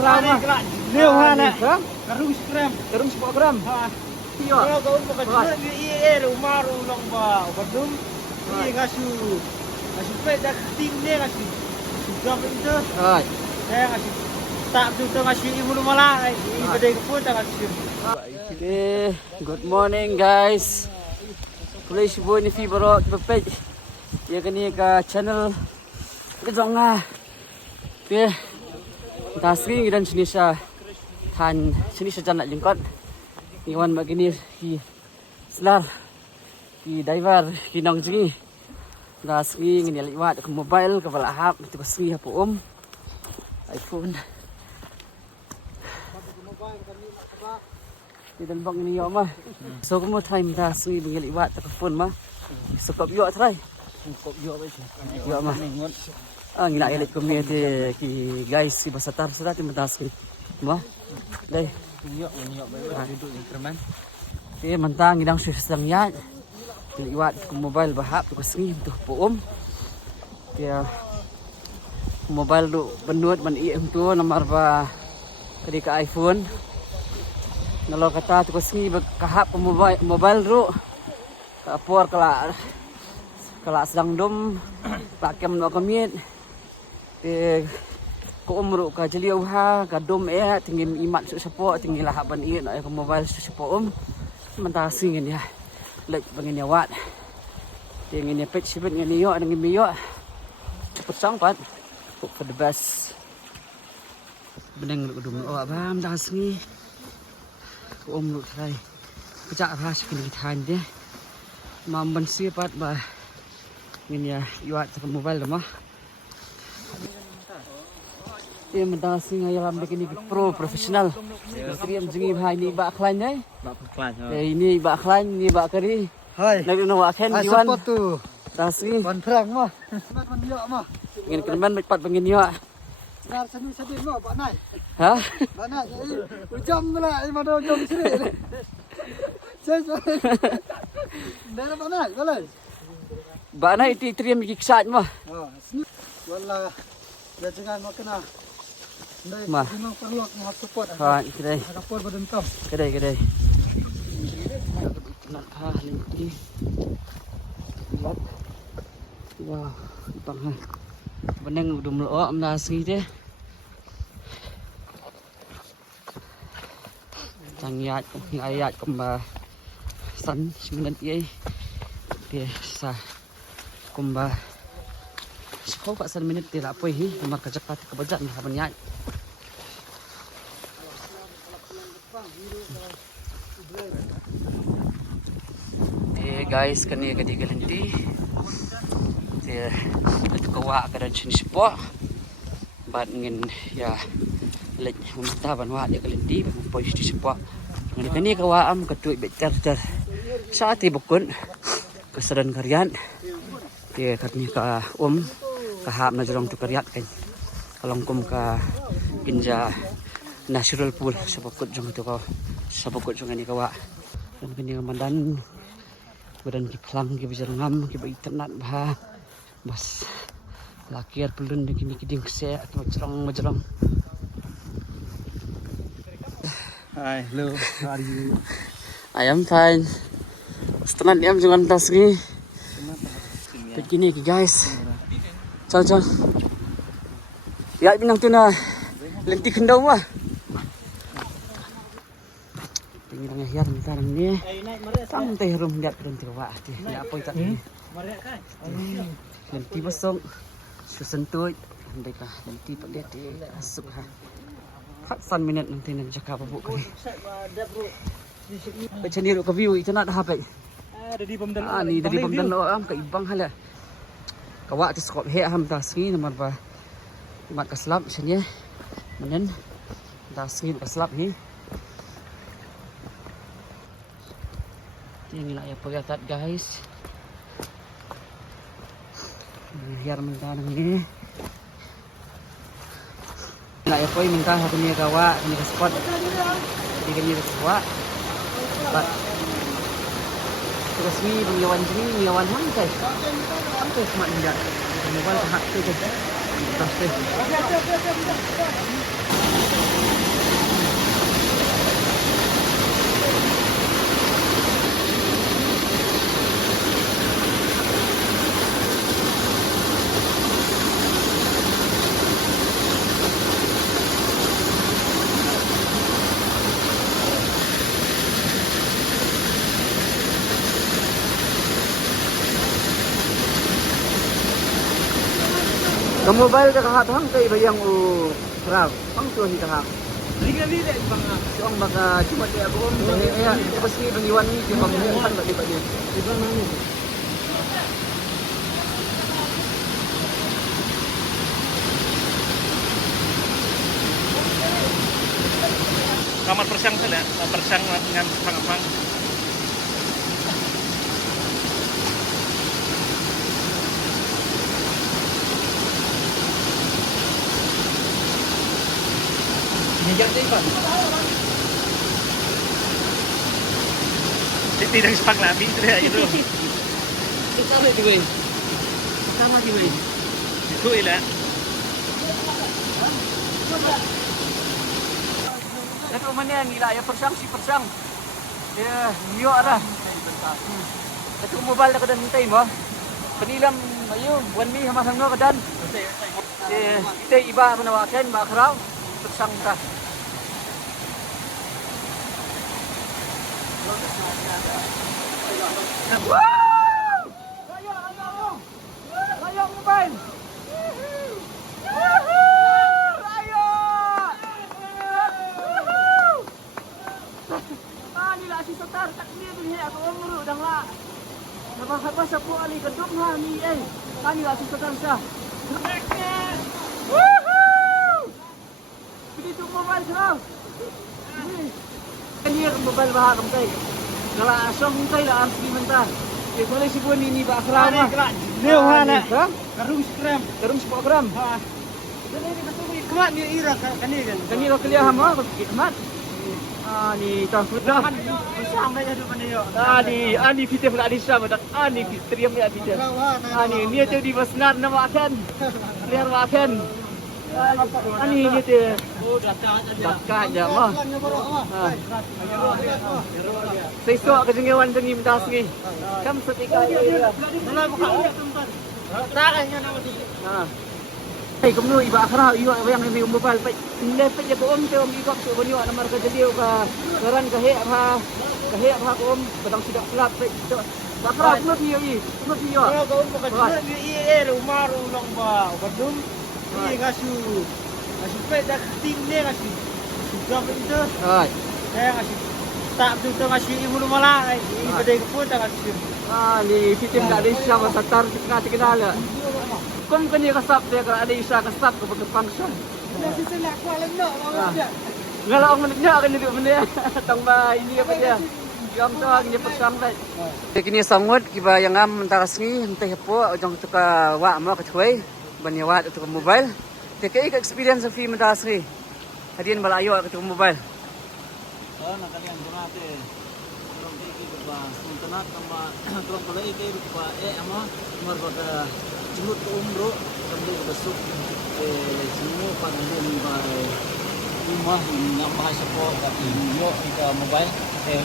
Liêu ha nè. Karung gram. Karung 10 gram. Ha. Iyo. Kalau kau bukan juga ni rumah long ba. Badum. Ni ngasu. Ngasu pe dak tim ni ngasu. Sudah itu. Rồi. Saya ngasu. Tak tu ngasu ibu rumah lah. Ini bedai pun tak ngasu. Okay, good morning guys. Kulay si Boy ni Fibro kipapay. Ya kani ka channel kejong Okay. Tasking dan sini sa tan sini sa jalan lingkot. Iwan magini ki selar ki driver ki nong jingi. Tasking ni liwat ke mobile ke balahap itu kasih hapo iPhone. Di dalam bang ini yo mah. So kamu time tasking liwat ke phone mah. So kop yo try. Kok yo ba siya. Yo mah. Ang ginailit ko niya ki guys si basatar sa dati matas ki. Ba? Dai. Yo ba duduk ni kerman. Mantang gidang susang yan. Liwat ko mobile bahap ko singi tu poom. Kaya mobile do benut man IM tu nomor ba kadi ka iPhone. Nalo kata tu ko singi kahap mobile ro. Ka por kala sedang dom pakem no kamit. Ko umro ka jeliu ha ka dom tinggi imat su sapo tinggi lahaban i na ko mobile su sapo mentasi ngin ya lek bangin ya wat tingin ya pet sibet ngin yo ngin yo cepet sangpat for the best beneng ko dum o abam das ni ko umro trai pecah ras kini than de mamban sipat ba ngin ya yuat ke mobile mah. Dia mendasi ngayalam begini pro profesional. Kriam jengi bahai ni bak klan ni. Bak klan. Ini bak klan ni bak kari. Hai. Nak nak wak ken diwan. Support tu. Dasi. Ban perang mah. Ban yo mah. Ingin kerman cepat pengin yo. Ngar seni sedih mah Pak Nai. Ha? Pak Nai. Ujam lah ai mado jom sini. Saya. Dah Pak Nai, boleh. Bak na iti triam kiksat mah. Ha, sini. Wallah. Ya jangan makan Mah. Memang perlu aku support. Ha, kedai. Ada por badan kau. Kedai. Nak ha ni. Wow, bang ha. Beneng udah melo am nasi deh. Tangyat ayat kumba san 9 tiai. Dia sa kumba kau pak san minit tidak apa hi nomor kejapat kebajan habannya. Guys kani kadi galanti. Itu kawa kadan sini sipo. Bat ngin ya lek umta banwa dia galanti pois di sipo. Ngani kani kawa am ketui becar saat ibukun kesedan karyan. Dia katni ka kahap na jorong tu karyat kan. Kalongkum ka ginja natural pool sa bukod jong itu ko sa bukod jong ani kawa. Dan kini mandan badan kiplang kibijar ngam kibaitanat bah bas lakir pelun kini kiding se majrong. Hi, hello. How are you? I am fine. Setelah diam jangan tas ni. Begini guys. Ciao. Ya binang tu na lenti kendau mah. Tinggal hiar bentar ni. Santai rum lihat berhenti wah tu. Ya apa itu? Lenti besong. Susentut. Mereka lenti pada dia asuk ha. 4 minit nanti nak cakap apa buku ni. Macam ni ke view itu nak dah apa? Dari pemdan. Ni dari pemdan am ke ibang hala. Kawak tu skop he ham tasgi nomor ba. Mat kaslap sini. Menen tasgi kaslap ni. Tinggal ya pergatat guys. Biar mentah ni. Nak ya poi minta satu ni kawa ni spot. Di kami kawa. But terus ni pengawan hantai. Hantai semua indah. Mobile hak tu je. Tas tu. Ka mobile ka hang kay bayang o crab. Ang tuhi ka hang. Liga-liga bang So ang baka cuma dia ako ya tapos ni bangiwan ni di pangmuhan ba di ba dia. iba nang kamar persiang sila, persiang dengan sepang-sepang. niyak din ba? Tidak sepak nabi itu ya itu. Sama di wei. Sama di wei. Itu ila. Ito man yan nila ya persang si persang. Ya niyo ara. Ito mobile na kadan hintay mo. Panilam ayo one mi hamasang no kadan. Kita iba manawakan bakraw persang ta. Ayo mobile. Nila si Sotar tak dia ni aku umru dah lah. Nabasa po ali kadok na ni nila si Sotar sa. Woohoo! Pili tu mobile sa. Ni ang mobile bahag kam kay. Kala asong kay la ang menta. Ye boleh si buan ini ba akrama. Leo hana. Karung skram. Terus po akram. Ha. Dali ni betul ni kemat ni ira kanigan. Kanila kaliya ha mo kikmat. Ni takut dah. Usang dah jadi mana yo. Ani kita pula di sana dak ani fitriam ya kita. Ani ni tu di Basnar nama akan. Lihat makan. Ani ni tu bakar je mah. Saya sok ke jengawan jengi mentas ni. Kam setika ya. Mulai buka tempat. Tak hanya nama tu. Hey, kamu iba akhra iyo yang ni mobile pa lepet je ko te ibak so bani wa namar ka jeli ka garan ka he ha ko batang sidak slap pe to akhra kuno piyo kuno piyo Kalau kau bukan ni rumah ulang ba badum. Ni ngasu pe dah ting ni ngasu. Sudah itu. hai Saya ngasu. Tak betul ngasu ibu malah. Ini bedai pun tak ngasu. ni fitim dak ada sama satar tengah kenal kom kani kasap dia kalau ada isa kasap ke bagi function Nanti saya nak kuala nak orang dia. ngalau menitnya akan jadi benda tang ba ini apa dia jam tu ni persang dai kini sangut kiba yang am taras ni entah apa ujung tu ka wa ma ka thoi bani wa tu mobile te kai experience fi mentas ni hadian balayo ka mobile nak kalian donate orang iki ba suntanat sama orang pala iki ba ama marba jumut umro sambil besuk semua pandan ba rumah nambah support tapi yo ika mobile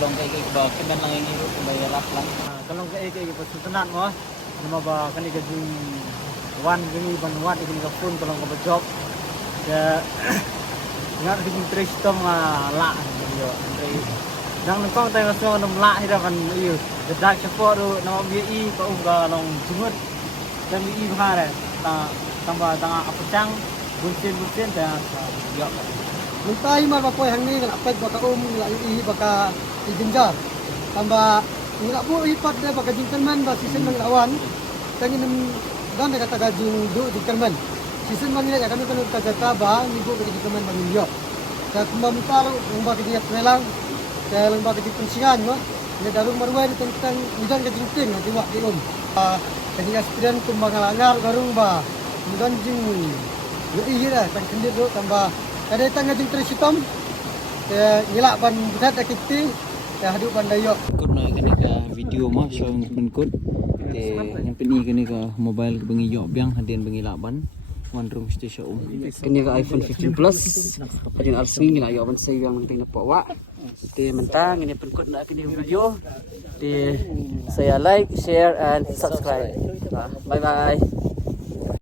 long kay ba kemen lang ini ro bayar lang Kalau ke pesunan mo, nama ba kani ka jing wan gini banwan ini ka pun kalau ka job. Ya ngar di interest tong la yo. Nang nang tayo so nam la hida kan iyo. Dedak support ro nama bi ka uga long jumut dan bi bahare ta tambah tanga apacang buncin ta yo. Mentay mar bapoy hangni kan apet baka la i baka ijenjar tambah nila po ipat de baka gentleman ba season mang lawan kani nam dan de kata gajing do gentleman season man nila kami kan kata ba ni go baka gentleman bang yo ka kumamtaro ng baka dia trelang kaya lang baka dipensingan mo ni darung marwai tentang idan gajing ting di wak di kani aspiran kumbangalangar garung ba mudan jing yo ihira kan kendir do tambah kada tanga jing tresitom nila ban budat akiti hadu bandayo kurna kani ka video mah show menkut yang peni kani ka mobile bengi yo biang hadian bengi laban wan room station kini ka iPhone 15 Plus hadian alsing gina yo ban say yang penting na po wa te mentang ini penkut na kini video te saya like share and subscribe bye bye